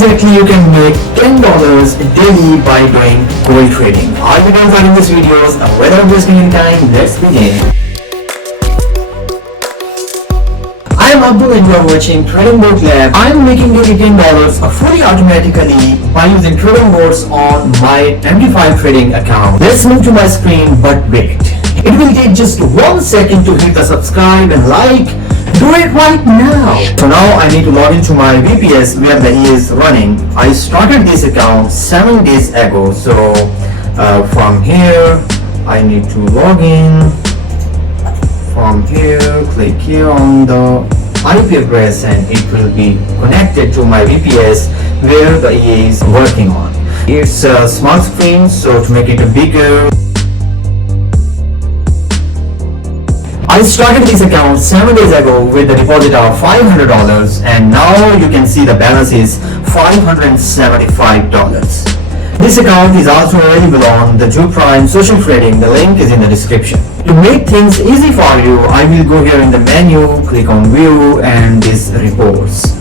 exactly you can make $10 daily by doing gold trading? All details are in this video. Without wasting any time, let's begin. I am Abdul and you are watching Trading Board Lab. I am making daily $10 fully automatically by using trading boards on my MD5 trading account. Let's move to my screen, but wait. It will take just 1 second to hit the subscribe and like. Do it right now. So now I need to log into my VPS where the E is running. I started this account 7 days ago. So from here I need to log in. From here, click here on the IP address and it will be connected to my VPS where the EA is working on. It's a smart screen, so to make it bigger, I started this account 7 days ago with a deposit of $500 and now you can see the balance is $575. This account is also available on the Joe Prime social trading. The link is in the description. To make things easy for you, I will go here in the menu, click on view and this reports.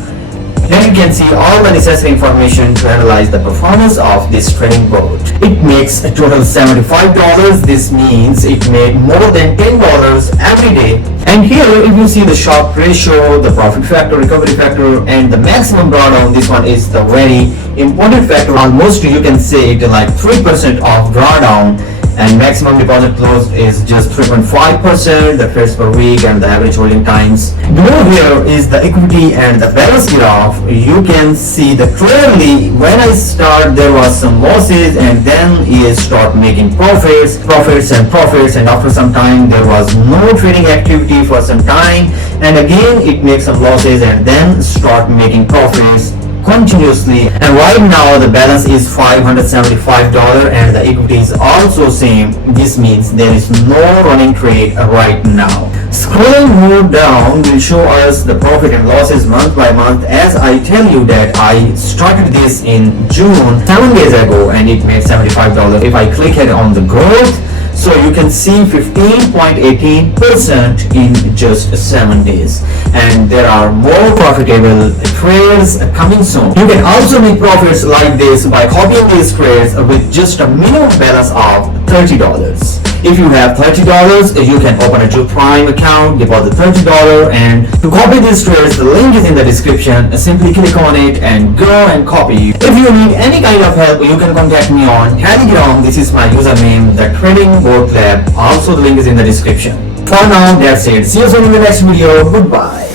Then you can see all the necessary information to analyze the performance of this trading board. It makes a total $75. This means it made more than $10 every day. And here if you see the sharp ratio, the profit factor, recovery factor and the maximum drawdown, this one is the very important factor. Almost you can say it like 3% of drawdown, and maximum deposit close is just 3.5%, the trades per week and the average holding times. Below here is the equity and the balance graph. You can see that clearly when I start there was some losses and then it start making profits and after some time there was no trading activity for some time and again it makes some losses and then start making profits continuously, and right now the balance is $575 and the equity is also same. This means there is no running trade right now. Scrolling more down will show us the profit and losses month by month. As I tell you that I started this in June 7 days ago and it made $75. If I click here on the growth, so you can see 15.18% in just 7 days, and there are more profitable trades coming soon. You can also make profits like this by copying these trades with just a minimum balance of $30. If you have $30, you can open a Joe Prime account, deposit $30, and to copy these trades, the link is in the description. Simply click on it and go and copy. If you need any kind of help, you can contact me on Telegram. This is my username, the Trading Board Lab. Also the link is in the description. For now, that's it. See you soon in the next video. Goodbye.